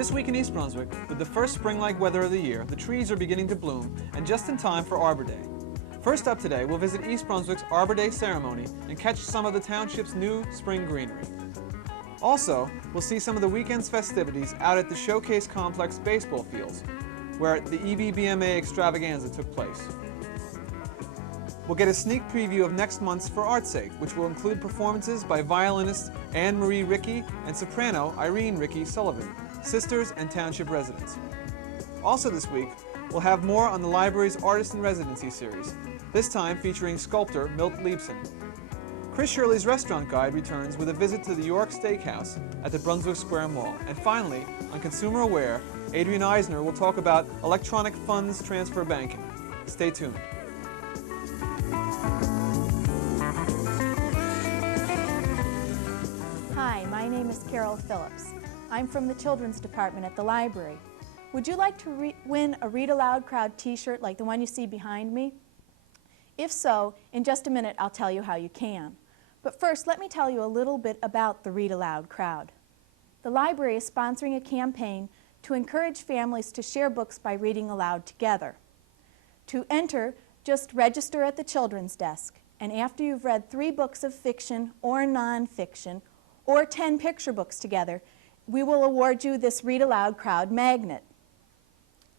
This week in East Brunswick, with the first spring-like weather of the year, the trees are beginning to bloom, and just in time for Arbor Day. First up today, we'll visit East Brunswick's Arbor Day ceremony and catch some of the township's new spring greenery. Also, we'll see some of the weekend's festivities out at the Showcase Complex baseball fields, where the EBBMA Extravaganza took place. We'll get a sneak preview of next month's For Art's Sake, which will include performances by violinists Anne-Marie Ricci and soprano Irene Ricci Sullivan, sisters and township residents. Also this week, we'll have more on the library's Artist in Residency series, this time featuring sculptor Milt Leibson. Chris Shirley's restaurant guide returns with a visit to the York Steakhouse at the Brunswick Square Mall. And finally, on Consumer Aware, Adrian Eisner will talk about electronic funds transfer banking. Stay tuned. Hi, my name is Carol Phillips. I'm from the Children's Department at the library. Would you like to win a Read Aloud Crowd t-shirt like the one you see behind me? If so, in just a minute I'll tell you how you can. But first, let me tell you a little bit about the Read Aloud Crowd. The library is sponsoring a campaign to encourage families to share books by reading aloud together. To enter, just register at the children's desk, and after you've read 3 books of fiction or nonfiction, or 10 picture books together, we will award you this Read Aloud Crowd magnet.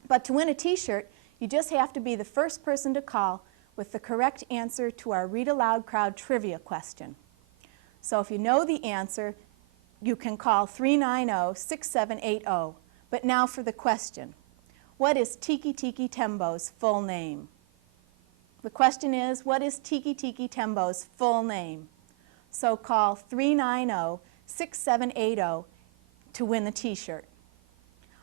But to win a t-shirt, you just have to be the first person to call with the correct answer to our Read Aloud Crowd trivia question. So if you know the answer, you can call 390-6780. But now for the question. What is Tiki Tiki Tembo's full name? The question is, what is Tiki Tiki Tembo's full name? So call 390-6780 to win the t-shirt.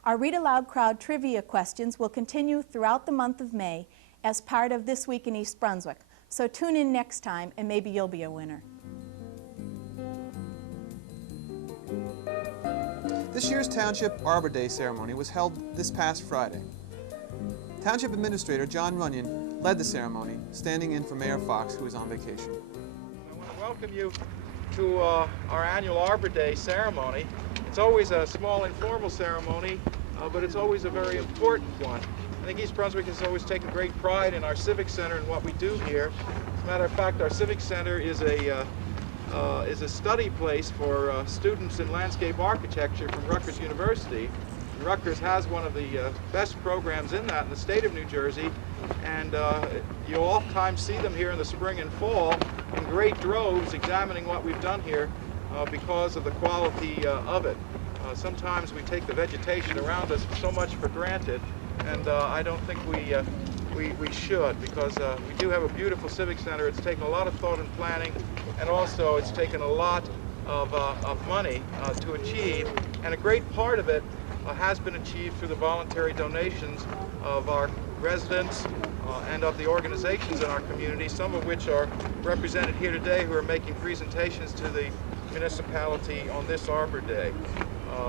Our Read Aloud Crowd trivia questions will continue throughout the month of May as part of This Week in East Brunswick. So tune in next time and maybe you'll be a winner. This year's Township Arbor Day ceremony was held this past Friday. Township Administrator John Runyon led the ceremony, standing in for Mayor Fox, who is on vacation. I want to welcome you to our annual Arbor Day ceremony. It's always a small, informal ceremony, but it's always a very important one. I think East Brunswick has always taken great pride in our Civic Center and what we do here. As a matter of fact, our Civic Center is a study place for students in landscape architecture from Rutgers University. And Rutgers has one of the best programs in that in the state of New Jersey, and you'll oftentimes see them here in the spring and fall in great droves examining what we've done here because of the quality of it. Sometimes we take the vegetation around us so much for granted, and I don't think we should, because we do have a beautiful civic center. It's taken a lot of thought and planning, and also it's taken a lot of money to achieve, and a great part of it has been achieved through the voluntary donations of our residents and of the organizations in our community, some of which are represented here today, who are making presentations to the municipality on this Arbor Day.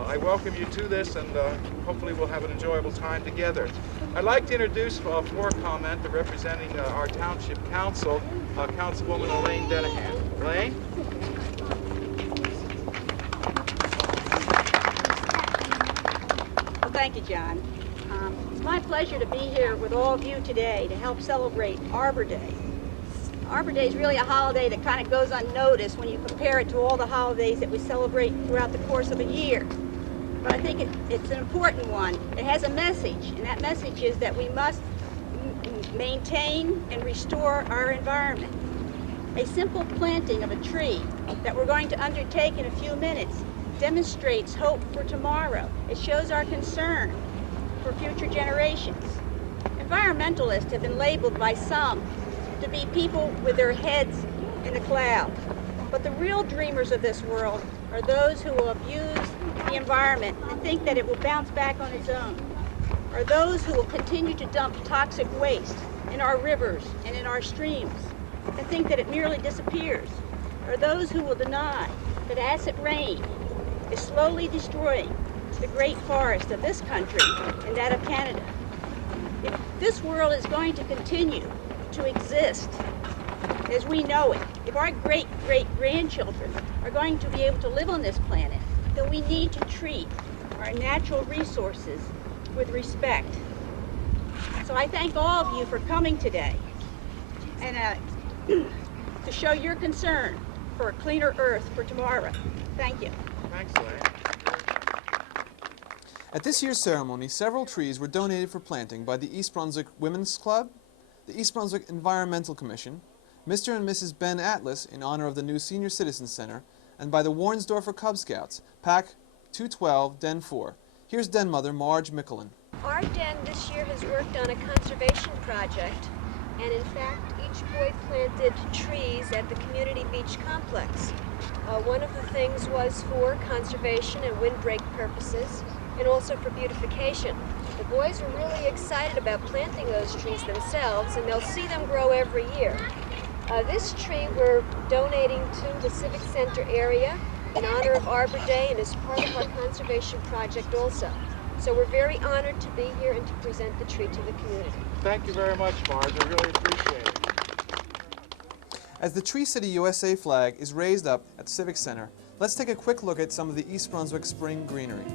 I welcome you to this, and hopefully we'll have an enjoyable time together. I'd like to introduce for comment representing our Township Council, Councilwoman Elaine Dennehan. Elaine? Well, thank you, John. It's my pleasure to be here with all of you today to help celebrate Arbor Day. Arbor Day is really a holiday that kind of goes unnoticed when you compare it to all the holidays that we celebrate throughout the course of a year. But I think it's an important one. It has a message, and that message is that we must maintain and restore our environment. A simple planting of a tree that we're going to undertake in a few minutes demonstrates hope for tomorrow. It shows our concern for future generations. Environmentalists have been labeled by some to be people with their heads in the clouds. But the real dreamers of this world are those who will abuse the environment and think that it will bounce back on its own, are those who will continue to dump toxic waste in our rivers and in our streams and think that it merely disappears, are those who will deny that acid rain is slowly destroying the great forest of this country and that of Canada. If this world is going to continue to exist as we know it, if our great-great-grandchildren are going to be able to live on this planet, then we need to treat our natural resources with respect. So I thank all of you for coming today and to show your concern for a cleaner earth for tomorrow. Thank you. Thanks, Elaine. At this year's ceremony, several trees were donated for planting by the East Brunswick Women's Club, the East Brunswick Environmental Commission, Mr. and Mrs. Ben Atlas in honor of the new Senior Citizens Center, and by the Warrensdorfer Cub Scouts, Pack 212, Den 4. Here's Den Mother Marge Mickelin. Our den this year has worked on a conservation project, and in fact, each boy planted trees at the Community Beach Complex. One of the things was for conservation and windbreak purposes, and also for beautification. The boys were really excited about planting those trees themselves, and they'll see them grow every year. This tree we're donating to the Civic Center area in honor of Arbor Day and as part of our conservation project also. So we're very honored to be here and to present the tree to the community. Thank you very much, Marge. I really appreciate it. As the Tree City USA flag is raised up at the Civic Center, let's take a quick look at some of the East Brunswick spring greenery.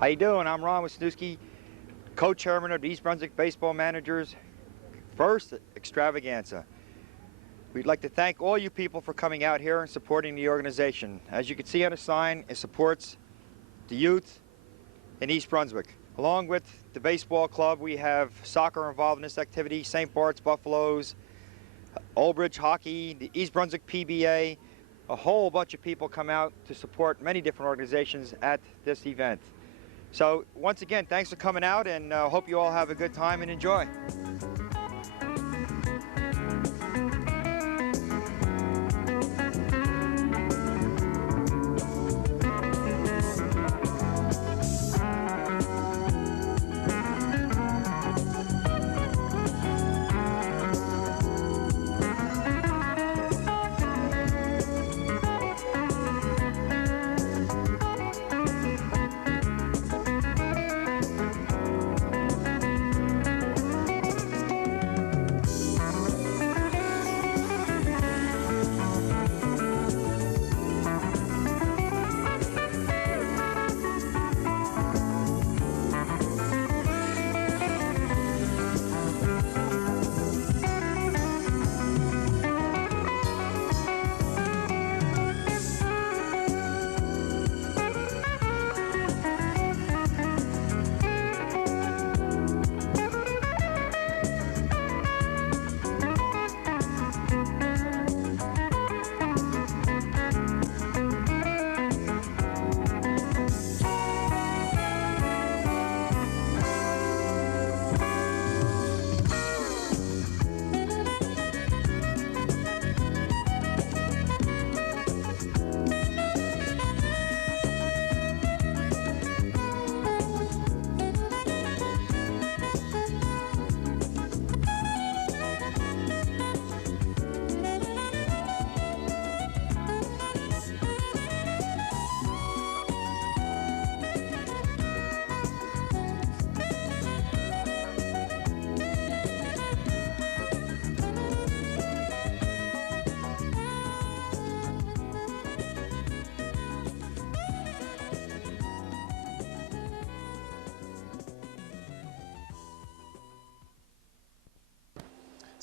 How you doing? I'm Ron Wisniewski, co-chairman of the East Brunswick Baseball Managers' first extravaganza. We'd like to thank all you people for coming out here and supporting the organization. As you can see on the sign, it supports the youth in East Brunswick. Along with the baseball club, we have soccer involved in this activity, St. Bart's Buffaloes, Old Bridge Hockey, the East Brunswick PBA. A whole bunch of people come out to support many different organizations at this event. So once again, thanks for coming out, and hope you all have a good time and enjoy.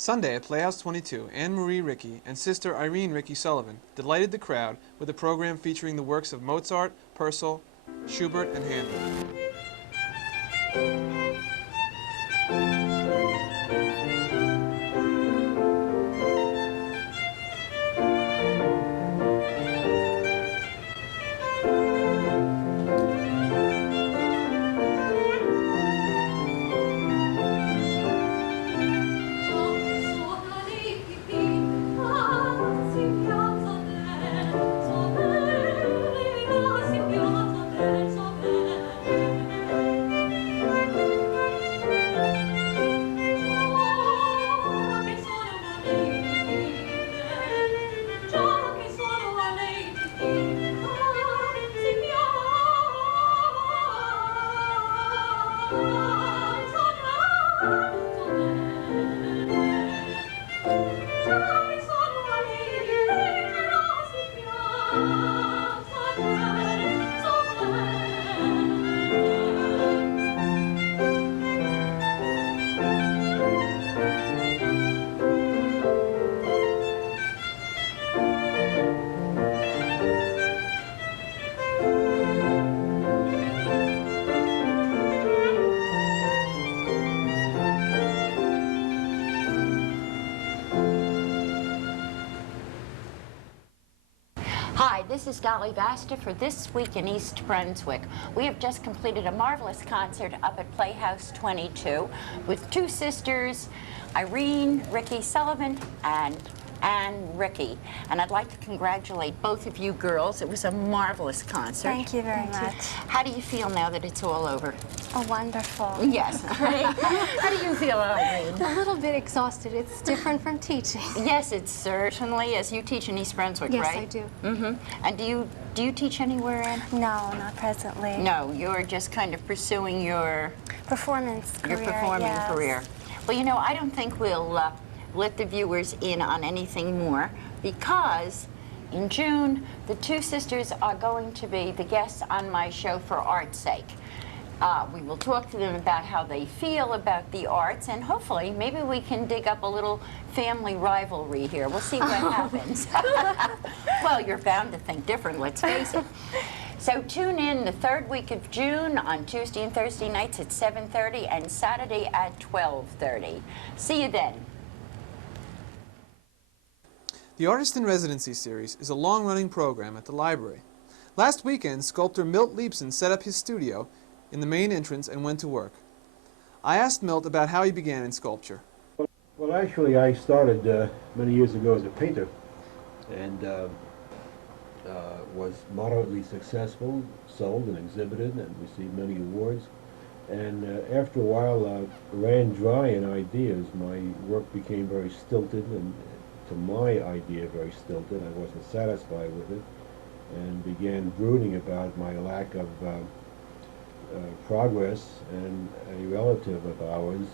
Sunday at Playhouse 22, Anne-Marie Ricci and sister Irene Ricci Sullivan delighted the crowd with a program featuring the works of Mozart, Purcell, Schubert, and Handel. Hi, this is Dolly Vasta for This Week in East Brunswick. We have just completed a marvelous concert up at Playhouse 22 with two sisters, Irene Ricci Sullivan and Anne Ricci. And I'd like to congratulate both of you girls. It was a marvelous concert. Thank you very much. How do you feel now that it's all over? Oh, wonderful. Yes. How do you feel, Irene? A little bit exhausted. It's different from teaching. Yes, it certainly is. You teach in East Brunswick, Yes, right? I do. Mm-hmm. And do you teach anywhere, Anne? No, not presently. No, you're just kind of pursuing your Performance career, performing yes. career. Well, you know, I don't think we'll let the viewers in on anything more because in June, the two sisters are going to be the guests on my show for art's sake. We will talk to them about how they feel about the arts, and hopefully maybe we can dig up a little family rivalry here. We'll see what happens. Well, you're bound to think different, let's face it. So tune in the third week of June on Tuesday and Thursday nights at 7:30 and Saturday at 12:30. See you then. The Artist in Residency series is a long-running program at the library. Last weekend, sculptor Milt Leibson set up his studio in the main entrance and went to work. I asked Milt about how he began in sculpture. Well, actually, I started many years ago as a painter and was moderately successful, sold and exhibited and received many awards. And after a while, ran dry in ideas. My work became very stilted, and to my idea, very stilted. I wasn't satisfied with it and began brooding about my lack of progress. And a relative of ours,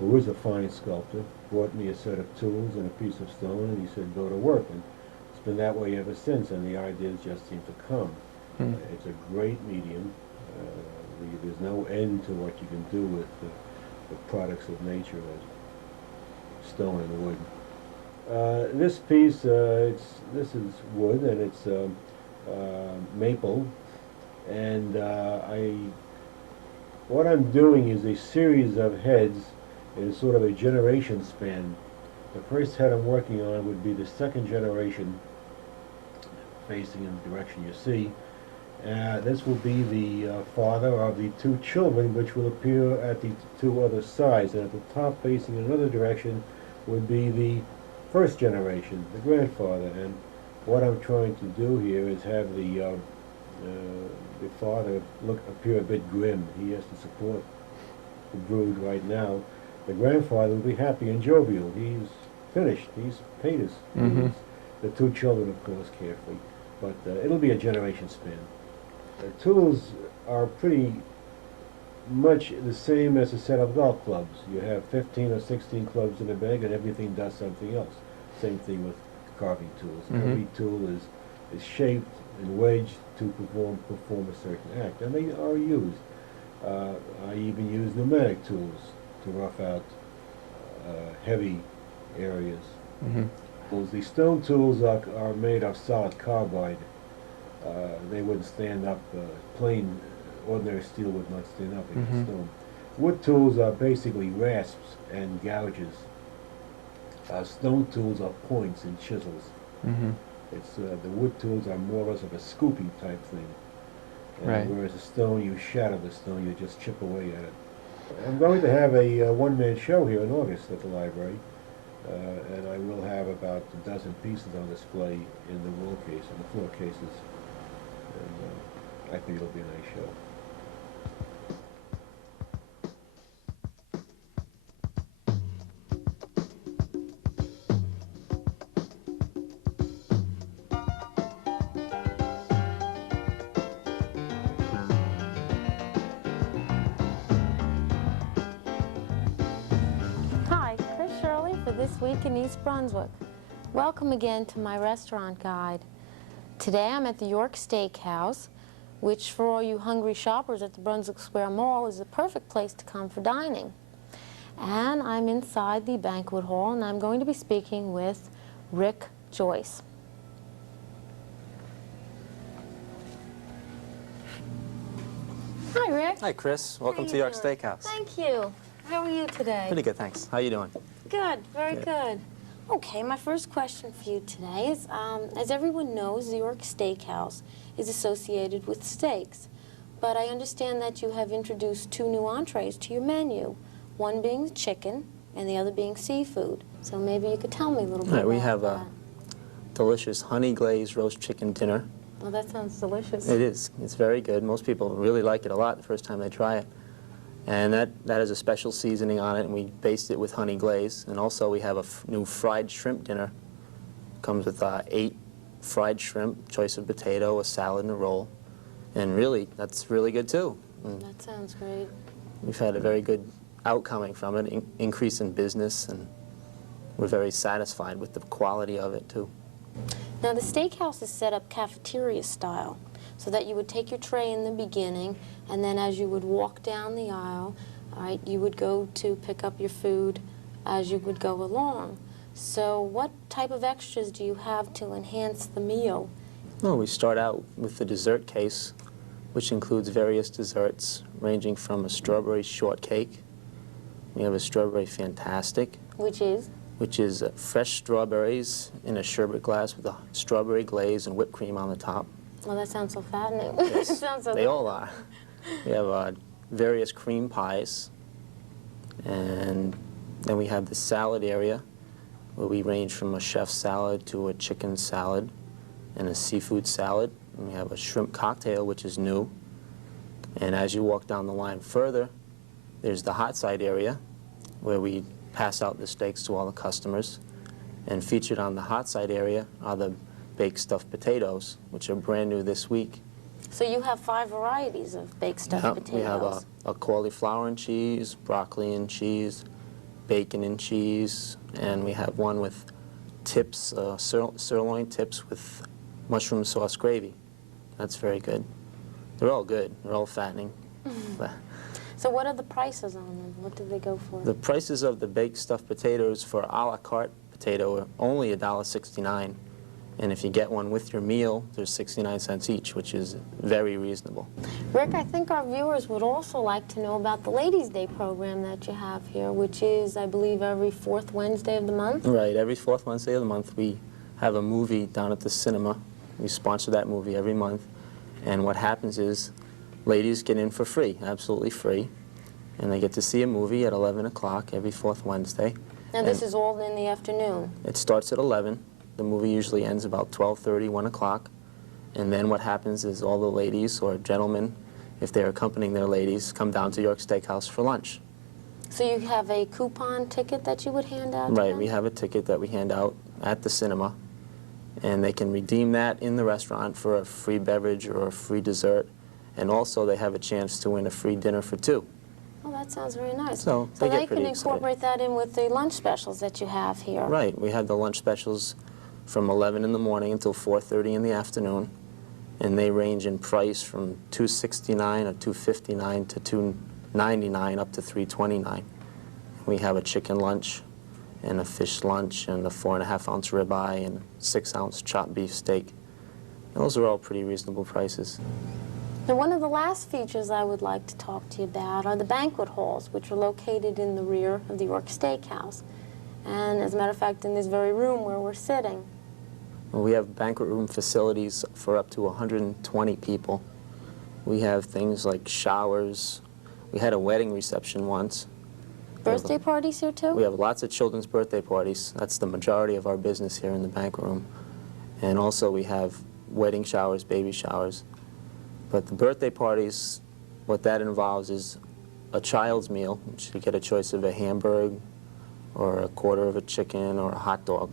who is a fine sculptor, brought me a set of tools and a piece of stone, and he said, go to work. And it's been that way ever since, and the ideas just seem to come. It's a great medium. There's no end to what you can do with the products of nature, like stone and wood. This piece, this is wood, and it's maple, and what I'm doing is a series of heads in sort of a generation span. The first head I'm working on would be the second generation, facing in the direction you see. This will be the father of the two children, which will appear at the two other sides, and at the top, facing in another direction, would be the first generation, the grandfather. And what I'm trying to do here is have the father appear a bit grim. He has to support the brood right now. The grandfather will be happy and jovial. He's finished. He's paid his dues. The two children, of course, carefully. But it'll be a generation span. The tools are pretty much the same as a set of golf clubs. You have 15 or 16 clubs in a bag, and everything does something else. Same thing with carving tools. Every tool is shaped and wedged to perform a certain act, and they are used. I even use pneumatic tools to rough out heavy areas. Mm-hmm. The stone tools are made of solid carbide. They wouldn't stand up. Plain, ordinary steel would not stand up against Mhm. stone. Wood tools are basically rasps and gouges. Stone tools are points and chisels. Mm-hmm. It's the wood tools are more or less of a scooping type thing. Right. Whereas the stone, you shatter the stone, you just chip away at it. I'm going to have a one-man show here in August at the library, and I will have about a dozen pieces on display in the wall case, in the floor cases, and I think it'll be a nice show. Hi, Chris Shirley for This Week in East Brunswick. Welcome again to my restaurant guide. Today I'm at the York Steakhouse, which for all you hungry shoppers at the Brunswick Square Mall is a perfect place to come for dining. And I'm inside the banquet hall and I'm going to be speaking with Rick Joyce. Hi, Rick. Hi, Chris. Welcome to York Steakhouse. Thank you. How are you today? Pretty good, thanks. How you doing? Good, very good. Okay, my first question for you today is, as everyone knows, the York Steakhouse is associated with steaks. But I understand that you have introduced 2 new entrees to your menu, one being chicken and the other being seafood. So maybe you could tell me a little bit about We have that. a delicious honey glazed roast chicken dinner. Well, that sounds delicious. It is. It's very good. Most people really like it a lot the first time they try it. And that has a special seasoning on it, and we baste it with honey glaze. And also we have a new fried shrimp dinner. Comes with 8 fried shrimp, choice of potato, a salad, and a roll. And really, that's really good too. That sounds great. We've had a very good outcoming from it, increase in business, and we're very satisfied with the quality of it too. Now, the steakhouse is set up cafeteria style, so that you would take your tray in the beginning, and then as you would walk down the aisle, all right, you would go to pick up your food as you would go along. So what type of extras do you have to enhance the meal? Well, we start out with the dessert case, which includes various desserts, ranging from a strawberry shortcake. We have a strawberry fantastic. Which is? Which is fresh strawberries in a sherbet glass with a strawberry glaze and whipped cream on the top. Well, that sounds so fattening. Yes, Sounds so they all are. We have various cream pies, and then we have the salad area, where we range from a chef salad to a chicken salad and a seafood salad. And we have a shrimp cocktail, which is new. And as you walk down the line further, there's the hot side area, where we pass out the steaks to all the customers. And featured on the hot side area are the baked stuffed potatoes, which are brand new this week. So you have 5 varieties of baked stuffed potatoes. We have a cauliflower and cheese, broccoli and cheese, bacon and cheese, and we have one with tips, sirloin tips with mushroom sauce gravy. That's very good. They're all good. They're all fattening. So what are the prices on them? What do they go for? The prices of the baked stuffed potatoes for a la carte potato are only $1.69. And if you get one with your meal, there's 69 cents each, which is very reasonable. Rick, I think our viewers would also like to know about the Ladies' Day program that you have here, which is, I believe, every 4th Wednesday of the month? Right, every 4th Wednesday of the month we have a movie down at the cinema. We sponsor that movie every month. And what happens is ladies get in for free, absolutely free. And they get to see a movie at 11 o'clock every 4th Wednesday. Now this is all in the afternoon? It starts at 11. The movie usually ends about 12:30, 1 o'clock. And then what happens is all the ladies or gentlemen, if they're accompanying their ladies, come down to York Steakhouse for lunch. So you have a coupon ticket that you would hand out to Right, them? we have a ticket that we hand out at the cinema. And they can redeem that in the restaurant for a free beverage or a free dessert. And also they have a chance to win a free dinner for 2. Oh, that sounds very nice. So they get can pretty excited. incorporate that in with the lunch specials that you have here. Right, we have the lunch specials from 11 in the morning until 4:30 in the afternoon, and they range in price from $2.69 or $2.59 to $2.99 up to $3.29. We have a chicken lunch, and a fish lunch, and a 4.5-ounce ribeye, and a 6-ounce chopped beef steak. And those are all pretty reasonable prices. Now, one of the last features I would like to talk to you about are the banquet halls, which are located in the rear of the York Steakhouse. And as a matter of fact, in this very room where we're sitting. Well, we have banquet room facilities for up to 120 people. We have things like showers. We had a wedding reception once. Birthday parties here, too? We have lots of children's birthday parties. That's the majority of our business here in the banquet room. And also we have wedding showers, baby showers. But the birthday parties, what that involves is a child's meal, which you get a choice of a hamburger or a quarter of a chicken or a hot dog.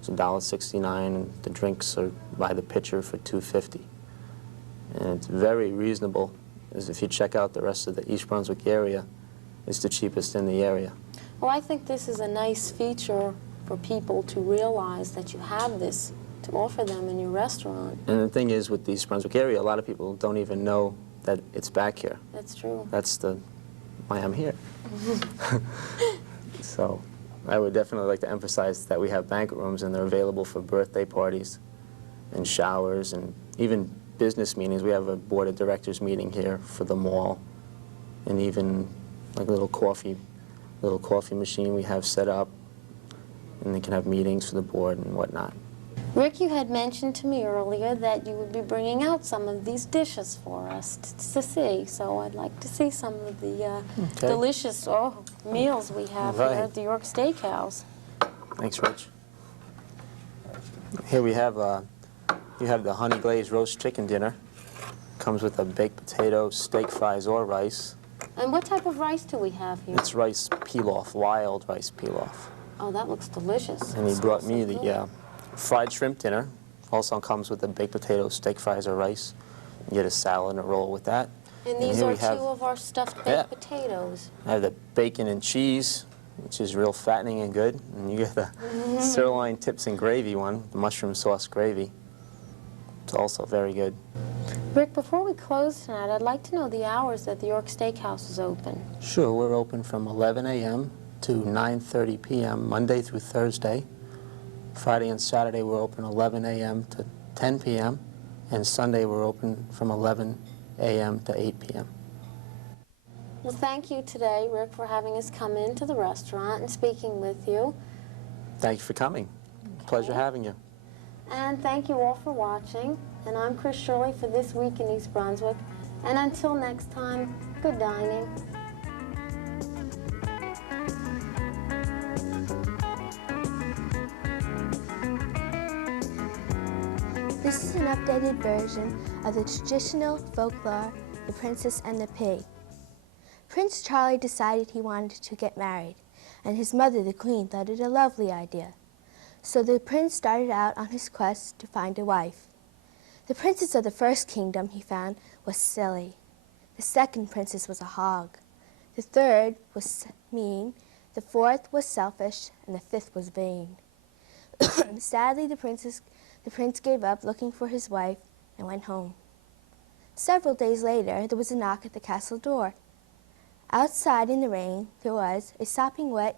It's $1.69, and the drinks are by the pitcher for $2.50. And it's very reasonable, as if you check out the rest of the East Brunswick area, it's the cheapest in the area. Well, I think this is a nice feature for people to realize that you have this to offer them in your restaurant. And the thing is, with the East Brunswick area, a lot of people don't even know that it's back here. That's true. That's why I'm here. So I would definitely like to emphasize that we have banquet rooms, and they're available for birthday parties and showers and even business meetings. We have a board of directors meeting here for the mall, and even like a little coffee machine we have set up, and they can have meetings for the board and whatnot. Rick, you had mentioned to me earlier that you would be bringing out some of these dishes for us to see, so I'd like to see some of the delicious meals we have here at the York Steakhouse. Thanks, Rich. Here we have you have the honey glazed roast chicken dinner. Comes with a baked potato, steak fries, or rice. And what type of rice do we have here? It's rice pilaf, wild rice pilaf. Oh, that looks delicious. And he brought me the fried shrimp dinner. Also comes with a baked potato, steak fries, or rice. You get a salad and a roll with that. And these are two of our stuffed baked potatoes. I have the bacon and cheese, which is real fattening and good. And you get the sirloin tips and gravy one, the mushroom sauce gravy. It's also very good. Rick, before we close tonight, I'd like to know the hours that the York Steakhouse is open. Sure, we're open from 11 a.m. to 9:30 p.m. Monday through Thursday. Friday and Saturday we're open 11 a.m. to 10 p.m. and Sunday we're open from 11 a.m. to 8 p.m. Well, thank you today, Rick, for having us come into the restaurant and speaking with you. Thank you for coming. Pleasure having you. And thank you all for watching. And I'm Chris Shirley for This Week in East Brunswick. And until next time, good dining. This is an updated version of the traditional folklore, The Princess and the Pig. Prince Charlie decided he wanted to get married, and his mother, the Queen, thought it a lovely idea. So the prince started out on his quest to find a wife. The princess of the first kingdom, he found, was silly. The second princess was a hog. The third was mean. The fourth was selfish, and the fifth was vain. Sadly, the prince gave up looking for his wife and went home. Several days later, there was a knock at the castle door. Outside in the rain, there was a sopping wet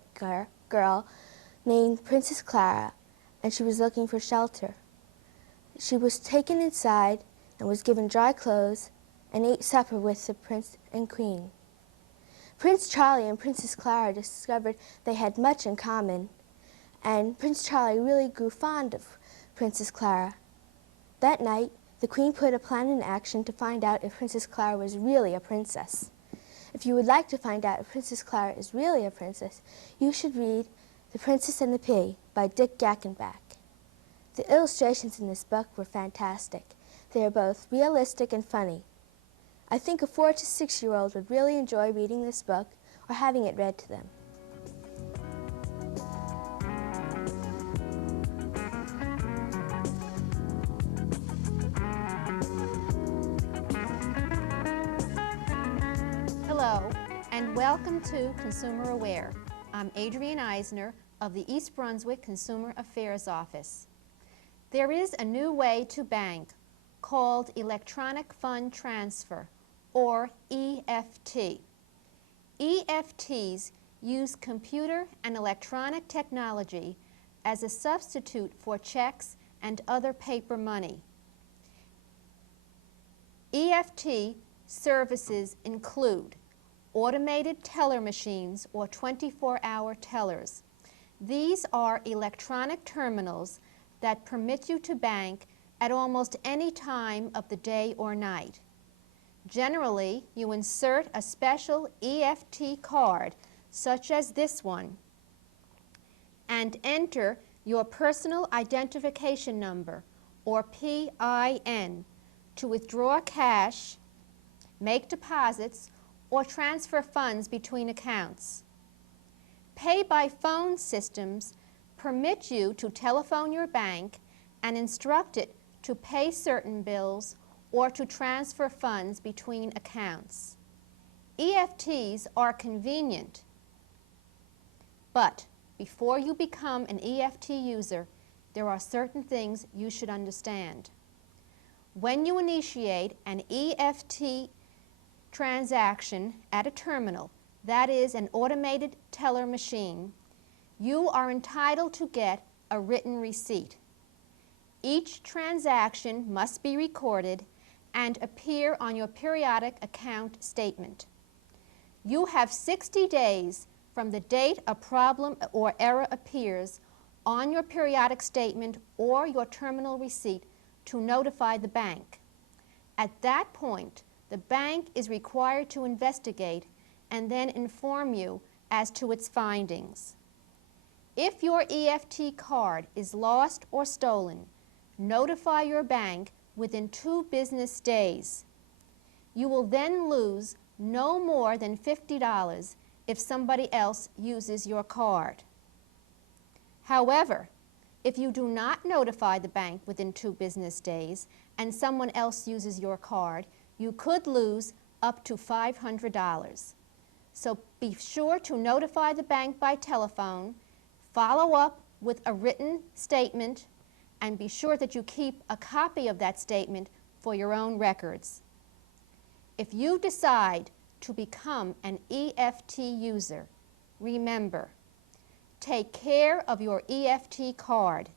girl named Princess Clara, and she was looking for shelter. She was taken inside and was given dry clothes and ate supper with the prince and queen. Prince Charlie and Princess Clara discovered they had much in common, and Prince Charlie really grew fond of Princess Clara. That night, the Queen put a plan in action to find out if Princess Clara was really a princess. If you would like to find out if Princess Clara is really a princess, you should read The Princess and the Pig by Dick Gackenbach. The illustrations in this book were fantastic. They are both realistic and funny. I think a 4- to 6-year-old would really enjoy reading this book or having it read to them. Hello, and welcome to Consumer Aware. I'm Adrienne Eisner of the East Brunswick Consumer Affairs Office. There is a new way to bank called Electronic Fund Transfer, or EFT. EFTs use computer and electronic technology as a substitute for checks and other paper money. EFT services include automated teller machines or 24-hour tellers. These are electronic terminals that permit you to bank at almost any time of the day or night. Generally, you insert a special EFT card, such as this one, and enter your personal identification number, or PIN, to withdraw cash, make deposits, or transfer funds between accounts. Pay-by-phone systems permit you to telephone your bank and instruct it to pay certain bills or to transfer funds between accounts. EFTs are convenient, but before you become an EFT user, there are certain things you should understand. When you initiate an EFT transaction at a terminal, that is an automated teller machine, you are entitled to get a written receipt. Each transaction must be recorded and appear on your periodic account statement. You have 60 days from the date a problem or error appears on your periodic statement or your terminal receipt to notify the bank. At that point, the bank is required to investigate and then inform you as to its findings. If your EFT card is lost or stolen, notify your bank within 2 business days. You will then lose no more than $50 if somebody else uses your card. However, if you do not notify the bank within 2 business days and someone else uses your card, you could lose up to $500. So be sure to notify the bank by telephone, follow up with a written statement, and be sure that you keep a copy of that statement for your own records. If you decide to become an EFT user, remember, take care of your EFT card.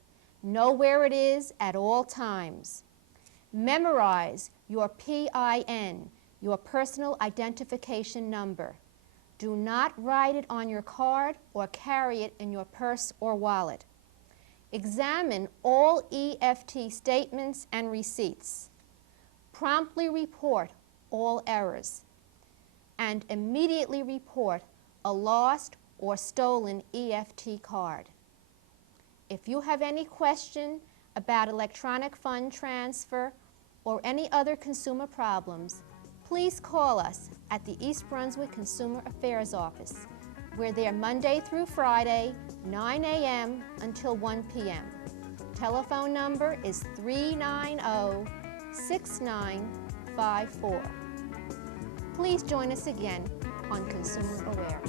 Know where it is at all times. Memorize your PIN, your personal identification number. Do not write it on your card or carry it in your purse or wallet. Examine all EFT statements and receipts. Promptly report all errors. And immediately report a lost or stolen EFT card. If you have any question about electronic fund transfer or any other consumer problems, please call us at the East Brunswick Consumer Affairs Office. We're there Monday through Friday, 9 a.m. until 1 p.m. Telephone number is 390-6954. Please join us again on Consumer Aware.